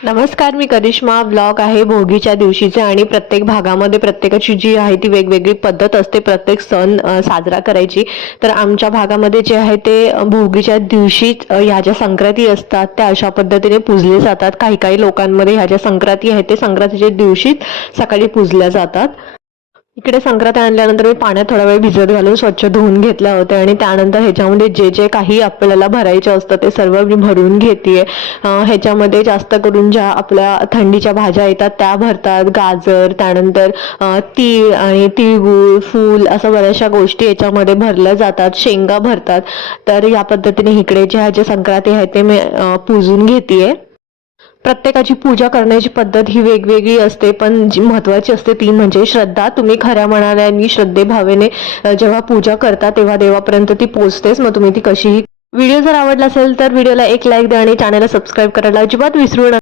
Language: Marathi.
नमस्कार, मी करिश्मा. ब्लॉग आहे भोगीच्या दिवशीचे आणि प्रत्येक भागामध्ये प्रत्येकाची जी आहे ती वेगवेगळी पद्धत असते प्रत्येक सण साजरा करायची. तर आमच्या भागामध्ये जे आहे ते भोगीच्या दिवशी ह्या ज्या संक्रांती असतात त्या अशा पद्धतीने पूजले जातात. काही काही लोकांमध्ये ह्या ज्या संक्रांती आहेत ते संक्रांतीच्या दिवशीच सकाळी पूजल्या जातात. इकडे संक्रांत आणल्यानंतर मी पाण्यात थोडा वेळ भिजत घालून स्वच्छ धुवून घेतले होते आणि त्यानंतर ह्याच्यामध्ये जे जे काही आपल्याला भरायचं असतं ते सर्व मी भरून घेतेय. ह्याच्यामध्ये जास्त करून ज्या आपल्या थंडीच्या भाज्या येतात त्या भरतात. गाजर, त्यानंतर तीळ आणि तिळगुळ, फूल असं बऱ्याचशा गोष्टी याच्यामध्ये भरल्या जातात. शेंगा भरतात. तर या पद्धतीने इकडे ज्या संक्रांती आहेत ते मी पूजून घेतेय. प्रत्येकाची पूजा करण्याची पद्धत ही वेगवेगळी असते, पण जी महत्वाची असते ती म्हणजे श्रद्धा. तुम्ही खऱ्या मनाने श्रद्धेभावेने जेव्हा पूजा करता तेव्हा देवापर्यंत ती पोहोचतेच, मग तुम्ही ती कशीही. व्हिडिओ जर आवडला असेल तर व्हिडिओला एक लाईक द्या आणि चॅनलला सबस्क्राईब करायला अजिबात विसरू नका.